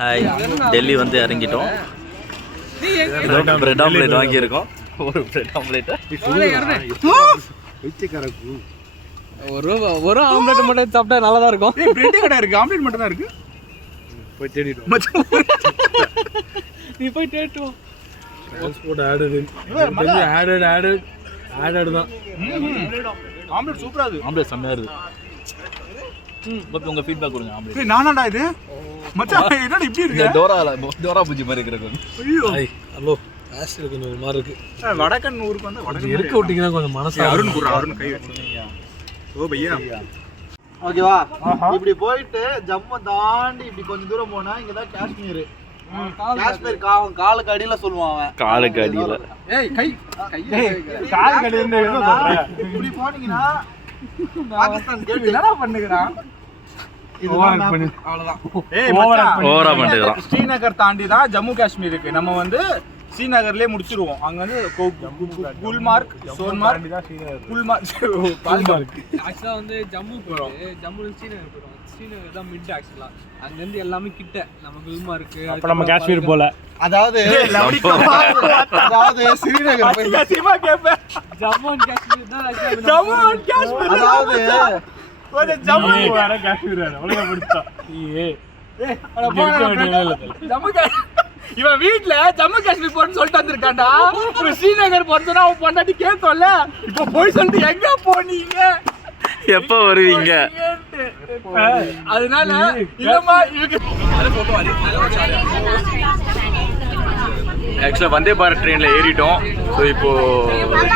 Hi, Delhi வந்து இறங்கிட்டோம். Bread omelette வாங்கியிருக்கோம். ஒரு பிரெட் ஆம்லேட் ஒரு ஆம்லேட் மட்டும் சாப்பிட்டா நல்லா தான் இருக்கும். பிரெட் கடை இருக்கு, ஆம்லேட் மட்டும் தான் இருக்கு. போய் தேடிட்டு நீ போய் தேடிட்டு வா. டிரான்ஸ்போர்ட் ஆடட் தான். ஆம்லேட் சூப்பரா இருக்கு. ஆம்லேட் செம்மையா இருக்கு. உங்க ஃபீட்பேக் கொடுங்க. ஆம்லேட் நானாடா இது மச்சான், என்னடா இப்படி இருக்கு? டோரா பூஜி மாதிரி இருக்கு. ஐயோ ஹலோ ஆஸ்ட்ரல் கொஞ்சம் ஒரு மாதிரி இருக்கு. வடக்கன் ஊருக்கு வந்து வடக்கன் இருக்க விட்டீங்கன்னா கொஞ்சம் மனசு. அருண் குரு அருண் கை வச்சிருக்கீங்க. ஓ பையா ஓகேவா? இப்படி போயிட்டு ஜம்மு தாண்டி இப்படி கொஞ்சம் தூரம் போனா இங்கதான் காஷ்மீர். காஷ்மீர் காலுக்கு அடியில சொல்லுவான் அவன். காலுக்கு அடியில. ஏய் கை காலுக்கு அடியில இப்படி போனீங்கன்னா பாகிஸ்தான் கேட் என்னடா பண்ணுகிறான்? ஓவரா பண்ணிக்கிறான். ஸ்ரீநகர் தாண்டி தான் ஜம்மு காஷ்மீர் இருக்கு. நம்ம வந்து ஸ்ரீநகர்லயே முடிச்சிருவோம். அங்க வந்து குல்மார்க், சோன்மார்க், குல்மார்க், பால்மார்க். ஆக்சுவலா வந்து ஜம்மு போறோம். ஜம்முல ஸ்ரீநகர் போறோம். ஸ்ரீநகர் தான் மிட் ஆக்சுவலா. அங்க இருந்து எல்லாமே கிட்ட. நம்ம குல்மார்க். அப்ப நம்ம காஷ்மீர் போல. அதாவது ஸ்ரீநகர் போய் சீமா கேப்ப. ஜம்மு அண்ட் காஷ்மீர் தான் ஆக்சுவலா. ஜம்மு அண்ட் காஷ்மீர். அதாவது ஒரு ஜம்மு வேற காஷ்மீர் வேற. ஒழுங்கா படிச்சா. ஜம்மு இவன் வீட்ல ஜம்மு காஷ்மீர் போறேன்னு சொல்லிட்டு வந்திருக்காண்டா. இவன் ஸ்ரீநகர் போறதுன்னா அவன் பொண்டாட்டி கேட்டோம்ல. இப்ப போய் சொல்லிட்டு எங்க போனீங்க, எப்ப வருவீங்க? அதனால இல்லம்மா இவங்க ஆக்சுவலாக வந்தே பாரத் ட்ரெயினில் ஏறிட்டோம். ஸோ இப்போது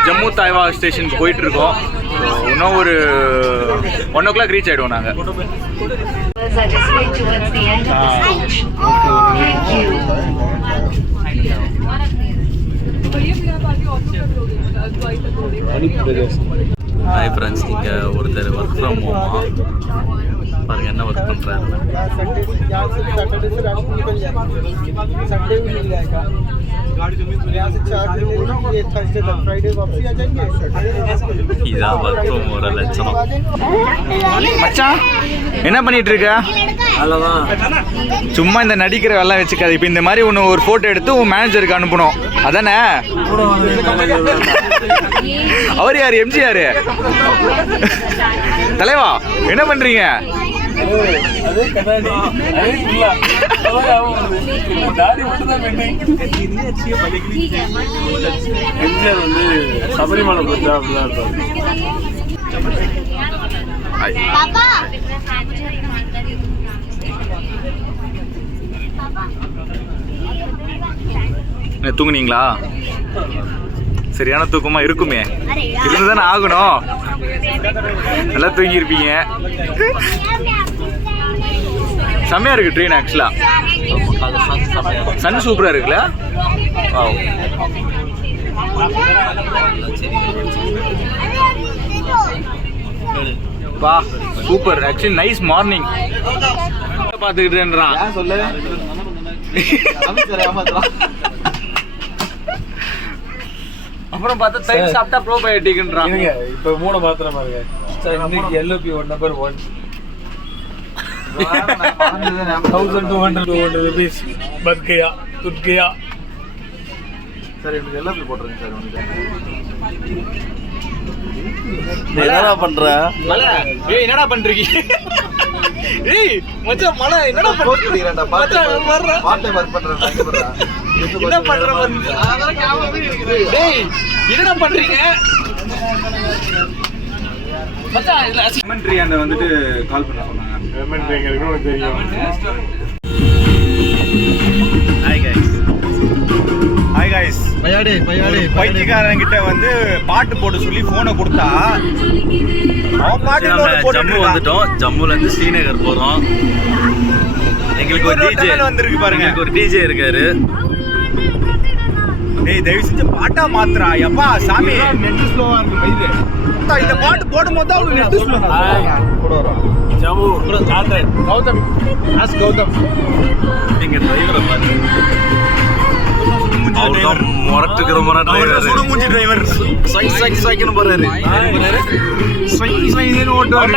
ஜம்மு தாய்வா ஸ்டேஷனுக்கு போயிட்டு இருக்கோம். இன்னும் ஒரு 1 o'clock ரீச் ஆகிடுவோம் நாங்கள். ஹாய் ஃப்ரெண்ட்ஸ், இங்கே ஒருத்தர் ஒர்க் ஃப்ரம் ஹோமா பாருங்க என்ன ஒர்க் பண்ணுறாரு. இதான் ஒர்க் ஃப்ரம் ஒரு லட்சணம். மச்சான் என்ன பண்ணிட்டு இருக்க? சும்மா இந்த நடிக்கிற வேலை வச்சுக்காது. இப்போ இந்த மாதிரி ஒன்று ஒரு ஃபோட்டோ எடுத்து உன் மேனேஜருக்கு அனுப்பணும், அதானே? அவர் யார்? எம்ஜிஆர் தலைவா. என்ன பண்றீங்க? சபரிமலை போச்சா அப்படிதான் இருக்கும். தூங்குனீங்களா? சரியான தூக்கமா இருக்குமே, இருந்துதானே ஆகணும். நல்லா தூங்கி இருப்பீங்க. செம்மையா இருக்கு ட்ரெயின். ஆக்சுவலா சன் சூப்பரா இருக்குல்ல. வா சூப்பர். Actually nice morning. பாத்துக்கிட்டேன்றான் சொல்லு. அப்புறம் பார்த்தா தயிர் சாப்பிட்டா ப்ரோபயோட்டிக்ன்றான். இப்போ 3 மாத்திரை பாருங்க. இன்னைக்கு LOP 1 நம்பர் 1 1200 rupees பத் கயா துட் கயா. சரி எனக்கு எல்லாம் போட்டுருங்க சார். என்னடா பண்ற? ஏய் என்னடா பண்றீங்க? ஏய் மச்சான் மலை என்னடா பண்றீங்கடா? மச்சான் வர்ற பார்ட் டைம் வர்க் பண்றேன். என்ன பண்ற? அதெல்லாம் கேமரா இருக்குது. டேய் என்னடா பண்றீங்க மச்சான்? இல்ல கமெண்ட்ரி அந்த வந்துட்டு கால் பண்ண சொன்னாங்க. கமெண்ட்ரி எங்களுக்கு கூட தெரியும். Hi guys. பைத்தியக்காரன் கிட்ட வந்து பாட்டு போட்டு சொல்லி போனை கொடுத்தா அவன் பாட்டு ஜம்மு வந்துட்டோம். ஜம்முல இருந்து ஸ்ரீநகர் போறோம். எங்களுக்கு ஒரு டிஜே வந்திருக்கு பாருங்க. ஒரு டிஜே இருக்காரு. டேய் தயவு செஞ்சு பாட்டா மாத்துறா. எப்பா சாமி நெட் ஸ்லோவா இருக்கு. இந்த பாட்டு போடும்போது தான் அவனுக்கு நெட் ஸ்லோ கூட வரும். Jammu contract Gautam as Gautam. இங்க டிரைவரை பாரு. முரட்டுக்கிற முறை டிரைவர். சுடுமூஞ்சி டிரைவர். சைக் சைக் சைக்னு போறாரு. சைக் சைக்னு ஓட்டுவாரு.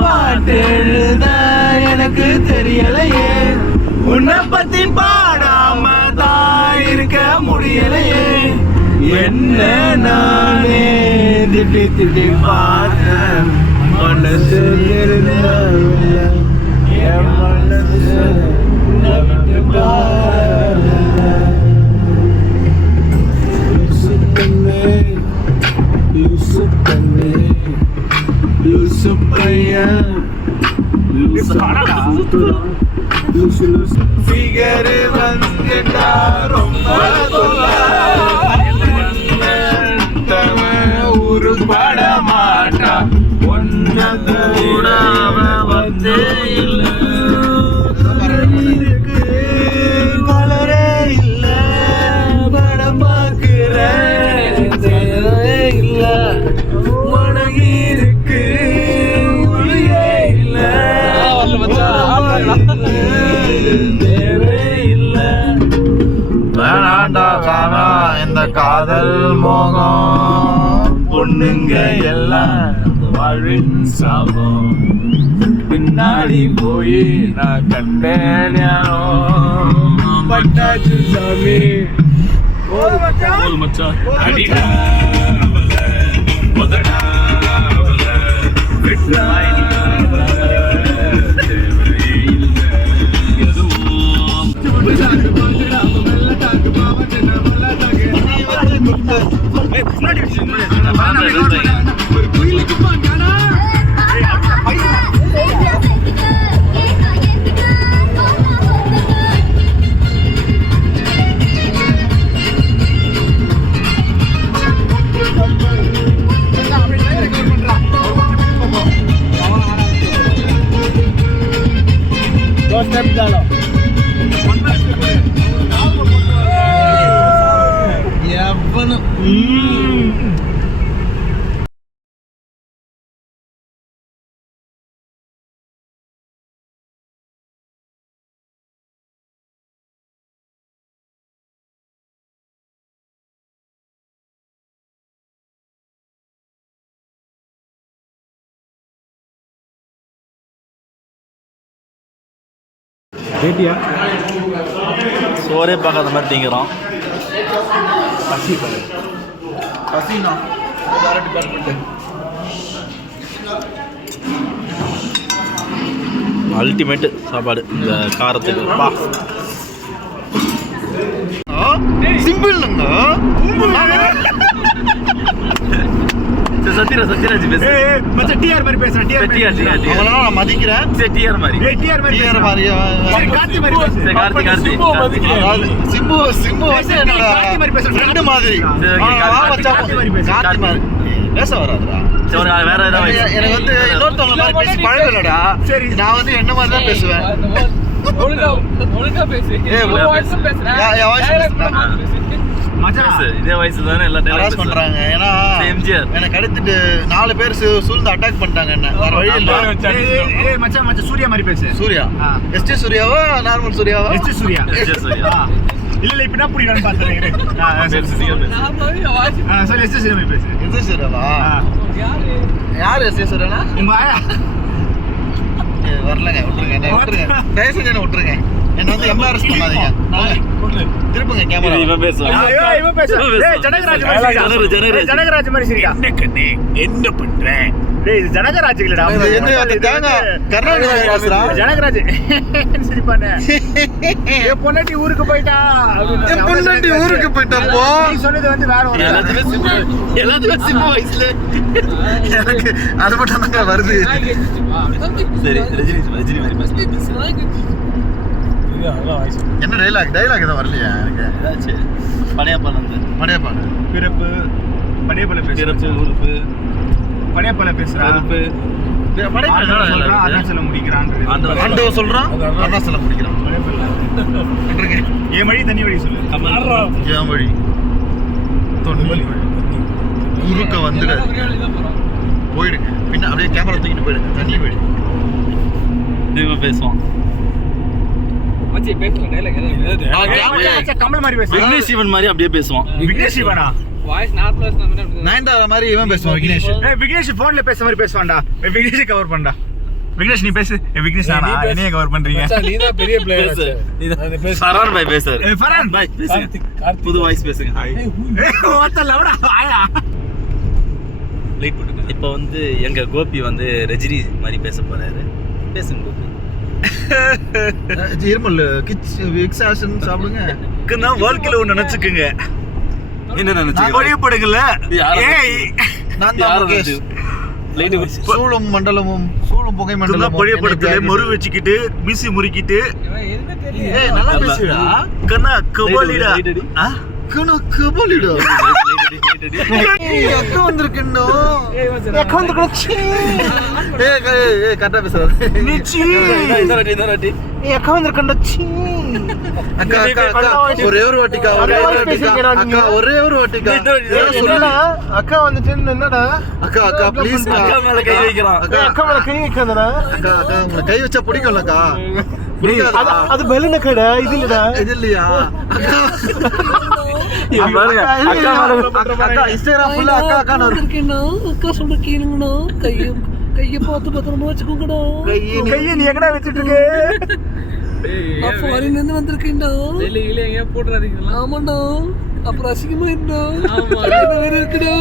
பாட்டு எழுத எனக்கு தெரியலையே. உன்னை பத்தி பாடாம தான் இருக்க முடியலையே என்ன நானே திட்டி திட்டி பார்த்தேன் மனசு இருந்தவில்லை என் மனசு விட்டு லூசு பையன் ஃபிகர் வந்துட்டா ரொம்ப உருப்பட மாட்டா ஒன்ன கூட வந்தே இல்லை வளரே இல்லை படம் பார்க்கிறேன் இல்லை மனகிருக்கு ஒளியே இல்லை வேணாண்டா காணா இந்த காதல் மோகம் பொண்ணுங்க எல்லாம் வாழ்வின் சாபம் பின்னாடி போய் நான் கண்டேன் பட்டாச்சு சாமி மச்சான் அடிடா சோரே பார்க்காத மாதிரி திங்கிறோம் பசினா அல்டிமேட் சாப்பாடு இந்த காரத்துக்கு பா சிம்பிள் சத்யராஜ் பேசு மச்சான் டிஆர் மாதிரி பேசுறேன் அவங்கள நான் மதிக்கிறேன் டிஆர் மாதிரி டிஆர் மாதிரி டிஆர் மாதிரி கார்த்தி மாதிரி பேசு சரி, கார்த்தி அதாவது சிம்பு வந்து என்னோட கார்த்தி மாதிரி பேசுறேன். ஃப்ரெண்டு மாதிரி சரி, okay, கார்த்தி மாதிரி பேசு. கார்த்தி மாதிரி பேச வராதுடா சரி, வேற ஏதாவது எனக்கு வந்து இன்னொருத்தவங்க மாதிரி பேசி பழக்கம் இல்லடா சரி. நான் வந்து என்ன மாதிரி தான் பேசுவேன் ஒழுங்கா பேசு ஏய், உன் voice உம் பேசுறேன். என் voice Direct பேசுறேன். ஆ பேசு. பேசு. இதே வயசு தானே எல்லாம் ஹராஸ் dialogue பண்றாங்க ஏன்னா எம்ஜிஆர் எனக்கு அடுத்துட்டு 4 பேர் சூழ்ந்து அட்டாக் பண்ணிட்டாங்க என்ன வேற வழி இல்ல ஏய் மச்சான் சூர்யா மாதிரி பேசு சூர்யா ஆ. எஸ்டி சூர்யாவா நார்மல் சூர்யாவா எஸ்டி சூர்யா எஸ்டி சூர்யா. ஆ. இல்ல இப்ப என்ன புரியணும்னு பாத்துறேன் பேசு, சீக்கிரம் பேசு. சொல்லு எஸ்டி சூர்யா மாதிரி பேசு எஸ்டி சூர்யாவா ஆ. யார் எஸ்டி சூர்யானா உங்க ஆயா வரலங்க விட்டுருங்க என்ன விட்டுருங்க தயவு செஞ்சு என்ன விட்டுருங்க என்ன வந்து எம்ஆர்எஸ் பண்ணாதீங்க திருப்புங்க கேமரா இவன் பேசுவான். இவன் பேசு ஏய் ஜனகராஜ் மாதிரி சிரிடா. ஜனகராஜ். ஜனகராஜ் மாதிரி சிரிடா. என்ன பண்றேன் டேய் இது ஜனகராஜ் இல்லடா இது என்ன வந்து தேங்க கர்நாடகா பேசுறா ஜனகராஜ் சிரிப்பானே என் பொண்டாட்டி ஊருக்கு போயிட்டா அப்படின்னு என் பொண்டாட்டி ஊருக்கு போயிட்டப்போ நீ சொன்னது வந்து வேற ஒரு எல்லாத்துமே சிம்பு வயசுல எனக்கு அது மட்டும் தாங்க வருது சரி ரஜினி மாதிரி பேசு. என்ன டைலாக் எதுவும் வரலையா எனக்கு ஏதாச்சும் படையப்பால் வந்து மடையப்பாடு பிறப்பு படையப்பல சிறப்பு உறுப்பு படையப்பல பேசுறா உறுப்பு அதான் சொல்ல முடிக்கிறான் ஆண்டவ சொல்றான் அதான் சொல்ல முடிக்கிறான் விட்டுருங்க என் வழி தண்ணி வழி சொல்லு ஏன் வழி தொண்ணு வழி குறுக்க வந்துடாது போயிடுங்க பின்ன அப்படியே கேமரா தூக்கிட்டு போயிடுங்க தண்ணி வழி இவன் பேசுவான். கமல் மாதிரி பேசு விக்னேஷ் சிவன் மாதிரி அப்படியே பேசுவான். விக்னேஷ் சிவனா நயன்தாரா மாதிரி இவன் பேசுவான் விக்னேஷ் விக்னேஷ் போன்ல பேச மாதிரி பேசுவான்டா விக்னேஷ் கவர் பண்ணா விக்னேஷ் நீ பேசு. விக்னேஷ் நானா என்னைய கவர் பண்றீங்க? நீ தான் பெரிய பிளேயர். ஃபரான் பாய் பேசுறாரு. ஃபரான் பாய் பேசுங்க. புது வாய்ஸ் பேசுங்க. ஹாய். ஓத்த லவடா ஆயா. லைட் போடுங்க. இப்போ வந்து எங்க கோபி வந்து ரஜினி மாதிரி பேச போறாரு. பேசுங்க கோபி. இருமல் கிச் விக்ஸாஷன் சாப்பிடுங்க. கண்ணா வாழ்க்கையில ஒன்னு நினைச்சுக்குங்க. என்ன நினைச்சுக்க? ஒளியப்படுங்கல. ஏய் நான் தான் முகேஷ். லைட் குடிச்சு சூளும் மண்டலமும் சூளும் புகை மண்டலமும் பொழியப்படுத்தல மொறு வச்சுக்கிட்டு மிசி முறுக்கிட்டு. எதுவுமே தெரியல. ஏய் நல்லா பேசுடா. கண்ணா கபாலிடா. கண்ணா கபாலிடா. அக்கா வந்திருக்கேன்டோ. அக்கா வந்திருக்கே. ஏய் கரெக்டா பேசுறாரு. நிச்சி. இந்த வாட்டி. அக்கா வந்திருக்கேன்டா. அக்கா ஒரே ஒரு வாட்டிக்கா. அக்கா ஒரே ஒரு வாட்டிக்கா. என்னடா அக்கா வந்துட்டேன்னு என்னடா? அக்கா ப்ளீஸ் அக்கா மேல கை வைக்கிறான். அக்கா மேல கை வைக்காதடா. அக்கா உங்களை கை வச்சா பிடிக்கும்லக்கா? அது பெலூன் கடை இது இல்லடா. இது இல்லையா? அக்கா இன்ஸ்டாகிராம் ஃபுல்லா அக்கா அக்கா சொல்ற கேளுங்கண்ணா. கையை பார்த்து பத்திரமா வச்சுக்கோங்கண்ணா. கையை நீ எங்கடா வச்சிட்டு இருக்க? நான் ஃபாரின்ல இருந்து வந்திருக்கேன்டா. எங்கேயா போட்டுறாதீங்களா? ஆமாண்ணா. அப்புறம் அசிங்கமா இருந்தா ஆமா. வேற இருக்குடா.